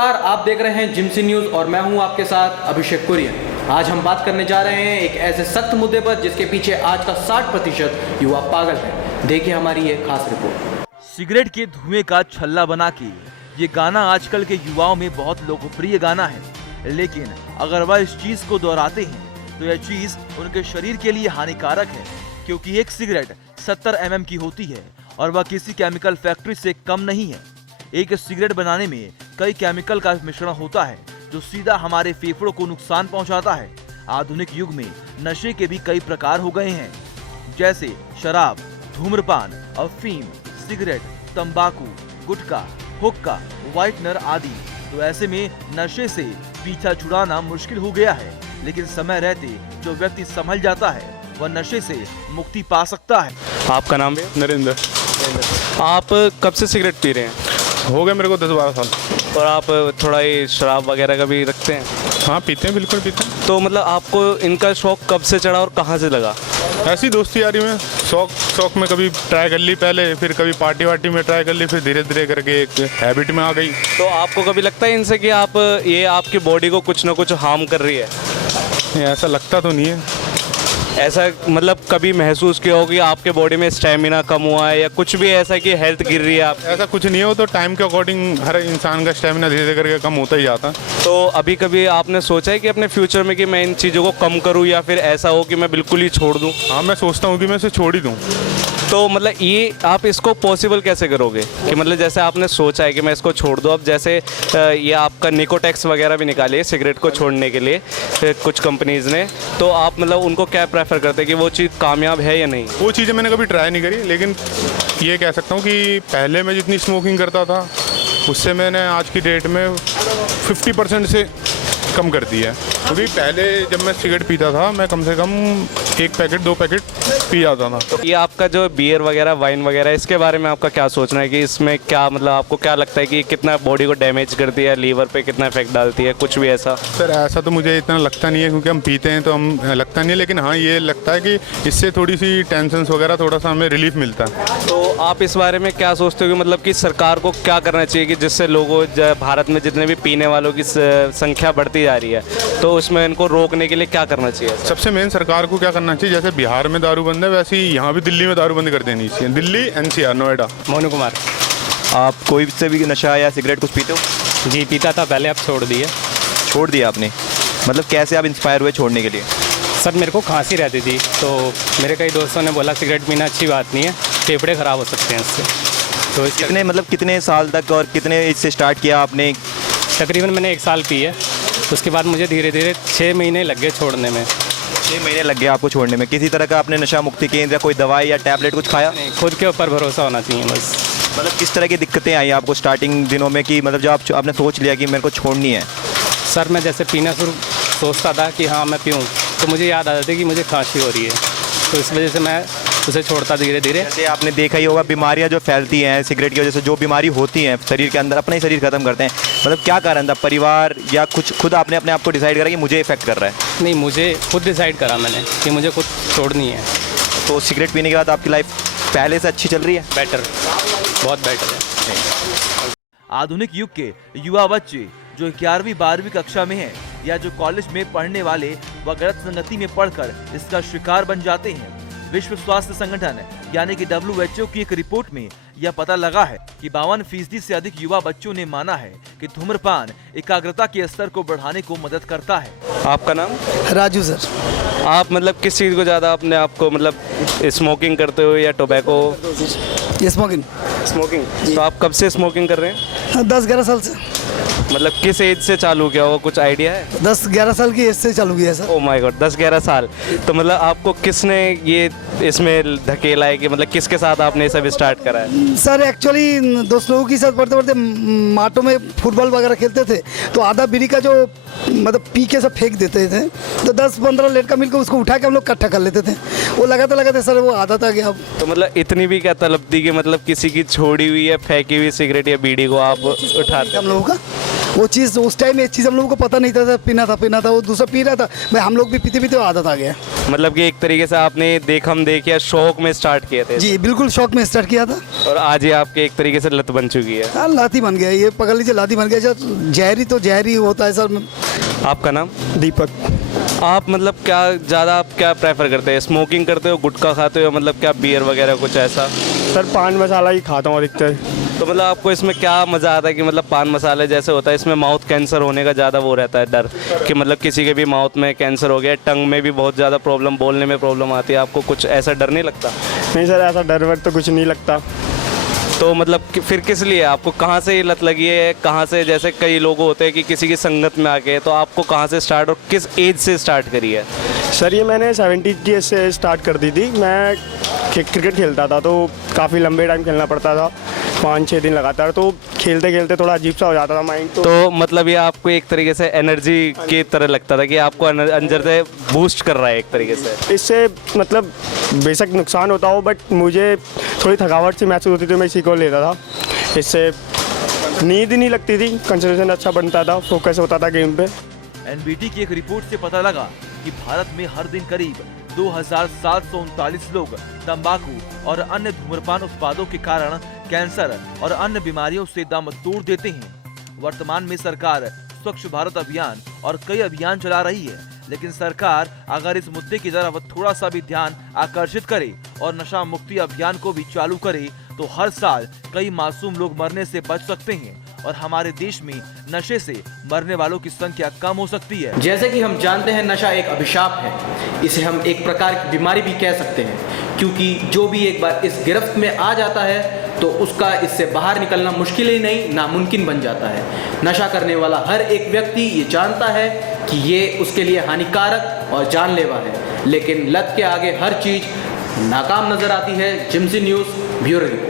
नमस्कार, आप देख रहे हैं जिम्सी न्यूज़ और मैं हूं आपके साथ अभिषेक कुरियन। आज हम बात करने जा रहे हैं एक ऐसे सख्त मुद्दे पर जिसके पीछे आज का 60% युवा पागल है। देखिए हमारी ये खास रिपोर्ट। सिगरेट के धुएं का छल्ला बना के ये गाना आजकल के युवाओं में बहुत लोकप्रिय गाना है, लेकिन अगर वह इस चीज को दोहराते हैं तो यह चीज उनके शरीर के लिए हानिकारक है, क्योंकि एक सिगरेट 70 mm की होती है और वह किसी केमिकल फैक्ट्री से कम नहीं है। एक सिगरेट बनाने में कई केमिकल का मिश्रण होता है जो सीधा हमारे फेफड़ों को नुकसान पहुंचाता है। आधुनिक युग में नशे के भी कई प्रकार हो गए हैं, जैसे शराब, धूम्रपान, अफीम, सिगरेट, तंबाकू, गुटखा, हुक्का, व्हाइटनर आदि। तो ऐसे में नशे से पीछा छुड़ाना मुश्किल हो गया है, लेकिन समय रहते जो व्यक्ति संभल जाता है वह नशे से मुक्ति पा सकता है। आपका नाम है? नरेंद्र। आप कब से सिगरेट पी रहे हैं? हो गए मेरे को 10-12 साल। और आप थोड़ा ये शराब वगैरह का भी रखते हैं? हाँ पीते हैं, बिल्कुल पीते हैं। तो मतलब आपको इनका शौक कब से चढ़ा और कहाँ से लगा? ऐसी दोस्ती यारी में शौक में कभी ट्राई कर ली पहले, फिर कभी पार्टी वार्टी में ट्राई कर ली, फिर धीरे धीरे करके एक हैबिट में आ गई। तो आपको कभी लगता है इनसे कि आप ये आपकी बॉडी को कुछ ना कुछ हार्म कर रही है? नहीं, ऐसा लगता तो नहीं है। ऐसा मतलब कभी महसूस किया हो कि आपके बॉडी में स्टेमिना कम हुआ है या कुछ भी ऐसा कि हेल्थ गिर रही है आप? ऐसा कुछ नहीं हो, तो टाइम के अकॉर्डिंग हर इंसान का स्टेमिना धीरे धीरे करके कम होता ही जाता। तो अभी कभी आपने सोचा है कि अपने फ्यूचर में कि मैं इन चीज़ों को कम करूं या फिर ऐसा हो कि मैं बिल्कुल ही छोड़ दूं? हाँ, मैं सोचता हूँ कि मैं इसे छोड़ ही दूँ। तो मतलब ये आप इसको पॉसिबल कैसे करोगे कि मतलब जैसे आपने सोचा है कि मैं इसको छोड़ दूँ, अब जैसे ये आपका निकोटेक्स वगैरह भी निकाली है सिगरेट को छोड़ने के लिए कुछ कंपनीज़ ने, तो आप मतलब उनको क्या प्रेफर करते हैं कि वो चीज़ कामयाब है या नहीं? वो चीज़ें मैंने कभी ट्राई नहीं करी, लेकिन ये कह सकता हूँ कि पहले मैं जितनी स्मोकिंग करता था उससे मैंने आज की डेट में 50% से कम कर दी है। क्योंकि पहले जब मैं सिगरेट पीता था मैं कम से कम 1 पैकेट 2 पैकेट पी जाता था। तो ये आपका जो बियर वगैरह, वाइन वगैरह, इसके बारे में आपका क्या सोचना है कि इसमें क्या मतलब आपको क्या लगता है कि कितना बॉडी को डैमेज करती है, लीवर पे कितना इफेक्ट डालती है, कुछ भी ऐसा? सर ऐसा तो मुझे इतना लगता नहीं है, क्योंकि हम पीते हैं तो हम लगता नहीं है, लेकिन हाँ ये लगता है कि इससे थोड़ी सी टेंशन वगैरह थोड़ा सा हमें रिलीफ मिलता है। तो आप इस बारे में क्या सोचते हो कि मतलब कि सरकार को क्या करना चाहिए कि जिससे लोगों भारत में जितने भी पीने वालों की संख्या बढ़ती जा रही है, तो उसमें इनको रोकने के लिए क्या करना चाहिए? सबसे मेन सरकार को क्या करना चाहिए, जैसे बिहार में दारू बंद है वैसे ही यहाँ भी दिल्ली में दारू बंद कर देनी चाहिए। दिल्ली, NCR, नोएडा। मोनू कुमार। आप कोई से भी नशा या सिगरेट कुछ पीते हो? जी पीता था पहले, अब छोड़ दिए। छोड़ दिया आपने? मतलब कैसे आप इंस्पायर हुए छोड़ने के लिए? सर मेरे को खांसी रहती थी, तो मेरे कई दोस्तों ने बोला सिगरेट पीना अच्छी बात नहीं है, फेफड़े ख़राब हो सकते हैं इससे। तो कितने साल तक और कितने इससे स्टार्ट किया आपने? तकरीबन मैंने 1 साल पी है, उसके बाद मुझे धीरे धीरे 6 महीने लग गए छोड़ने में। 6 महीने लग गए आपको छोड़ने में? किसी तरह का आपने नशा मुक्ति केंद्र या कोई दवाई या टैबलेट कुछ खाया? नहीं, खुद के ऊपर भरोसा होना चाहिए बस। मतलब किस तरह की दिक्कतें आई आपको स्टार्टिंग दिनों में कि मतलब जब आपने सोच लिया कि मेरे को छोड़नी है? सर मैं जैसे पीना शुरू सोचता था कि हाँ मैं पीऊँ, तो मुझे याद आ जाती कि मुझे खांसी हो रही है, तो इस वजह से मैं उसे छोड़ता धीरे धीरे। जैसे आपने देखा ही होगा बीमारियां जो फैलती हैं सिगरेट की वजह से, जो बीमारी होती हैं शरीर के अंदर, अपना ही शरीर खत्म करते हैं। मतलब क्या कारण था, परिवार या कुछ खुद आपने अपने आप को डिसाइड करा कि मुझे इफेक्ट कर रहा है? नहीं, मुझे खुद डिसाइड करा मैंने कि मुझे खुद छोड़नी है। तो सिगरेट पीने के बाद आपकी लाइफ पहले से अच्छी चल रही है? बेटर, बहुत बेटर है। आधुनिक युग के युवा बच्चे जो 11वीं 12वीं कक्षा में हैं या जो कॉलेज में पढ़ने वाले व गलत संगति में पढ़कर इसका शिकार बन जाते हैं। विश्व स्वास्थ्य संगठन यानी कि WHO की एक रिपोर्ट में यह पता लगा है कि 52% से अधिक युवा बच्चों ने माना है कि धूम्रपान एकाग्रता के स्तर को बढ़ाने को मदद करता है। आपका नाम? राजू सर। आप मतलब किस चीज़ को ज़्यादा अपने आप को मतलब स्मोकिंग करते हो या टोबैको? स्मोकिंग। तो आप कब से स्मोकिंग कर रहे हैं? 10-11 साल से। मतलब किस एज से चालू किया हो, कुछ आइडिया है? 10-11 साल की एज से चालू किया सर। ओह माय गॉड, 10-11 साल। तो मतलब आपको किसने ये इसमें धकेला है कि मतलब किसके साथ आपने ये सब स्टार्ट करा है? सर एक्चुअली दोस्त लोगों के साथ पढ़ते पढ़ते माठों में फुटबॉल वगैरह खेलते थे, तो आधा बीड़ी का जो मतलब पी के सब फेंक देते थे, तो 10-15 लड़का मिलकर उसको उठा के हम लोग इकट्ठा कर लेते थे। वो लगाते सर वो आदत आ गया। तो मतलब इतनी भी क्या तलब थी कि मतलब किसी की छोड़ी हुई या फेंकी हुई सिगरेट या बीड़ी को आप उठाते? हम लोगों का वो चीज़ उस टाइम एक चीज़ हम लोगों को पता नहीं था, पीना था, वो दूसरा पी रहा था भाई, हम लोग भी पीते पीते आदत आ गया। मतलब कि एक तरीके से आपने देखम देखिया शौक में स्टार्ट किए थे जी बिल्कुल शौक में स्टार्ट किया था और आज ये आपके एक तरीके से लत बन चुकी है। हाँ लाती बन गया, ये पकड़ लीजिए लाती बन गया। जब जहरी तो जहरी होता है सर। आपका नाम? दीपक। आप मतलब क्या ज़्यादा आप क्या प्रेफर करते हैं, स्मोकिंग करते हो, गुटखा खाते हो, मतलब क्या बियर वगैरह कुछ ऐसा? सर पान मसाला ही खाता हूँ अधिकतर। तो मतलब आपको इसमें क्या मज़ा आता है कि मतलब पान मसाले जैसे होता है इसमें माउथ कैंसर होने का ज़्यादा वो रहता है डर कि मतलब किसी के भी माउथ में कैंसर हो गया, टंग में भी बहुत ज़्यादा प्रॉब्लम, बोलने में प्रॉब्लम आती है, आपको कुछ ऐसा डर नहीं लगता? नहीं सर, ऐसा डर वर तो कुछ नहीं लगता। तो मतलब फिर किस लिए आपको कहाँ से ये लत लगी है, कहाँ से, जैसे कई लोग होते हैं कि किसी की संगत में आके, तो आपको कहाँ से स्टार्ट और किस एज से स्टार्ट करी है? सर ये मैंने 70 की एज से स्टार्ट कर दी थी। मैं क्रिकेट खेलता था तो काफ़ी लंबे टाइम खेलना पड़ता था, 5-6 दिन लगातार, तो खेलते खेलते थोड़ा अजीब सा हो जाता था माइंड। तो मतलब ये आपको एक तरीके से एनर्जी की तरह लगता था कि आपको अंदर से बूस्ट कर रहा है एक तरीके से? इससे मतलब बेशक नुकसान होता हो, बट मुझे थोड़ी थकावट सी महसूस होती थी, मैं इसी को लेता था। इससे नींद नहीं लगती थी, कंसंट्रेशन अच्छा बनता था, फोकस होता था गेम पे। एनबीटी की एक रिपोर्ट से पता लगा कि भारत में हर दिन करीब 2739 लोग तंबाकू और अन्य धूम्रपान उत्पादों के कारण कैंसर और अन्य बीमारियों से दम तोड़ देते हैं। वर्तमान में सरकार स्वच्छ भारत अभियान और कई अभियान चला रही है, लेकिन सरकार अगर इस मुद्दे की तरफ थोड़ा सा भी ध्यान आकर्षित करे और नशा मुक्ति अभियान को भी चालू करे तो हर साल कई मासूम लोग मरने से बच सकते हैं और हमारे देश में नशे से मरने वालों की संख्या कम हो सकती है। जैसे कि हम जानते हैं नशा एक अभिशाप है, इसे हम एक प्रकार की बीमारी भी कह सकते हैं, क्योंकि जो भी एक बार इस गिरफ्त में आ जाता है तो उसका इससे बाहर निकलना मुश्किल ही नहीं नामुमकिन बन जाता है। नशा करने वाला हर एक व्यक्ति ये जानता है कि ये उसके लिए हानिकारक और जानलेवा है, लेकिन लत के आगे हर चीज़ नाकाम नजर आती है। जिम्सी न्यूज़ ब्यूरो रिपोर्ट।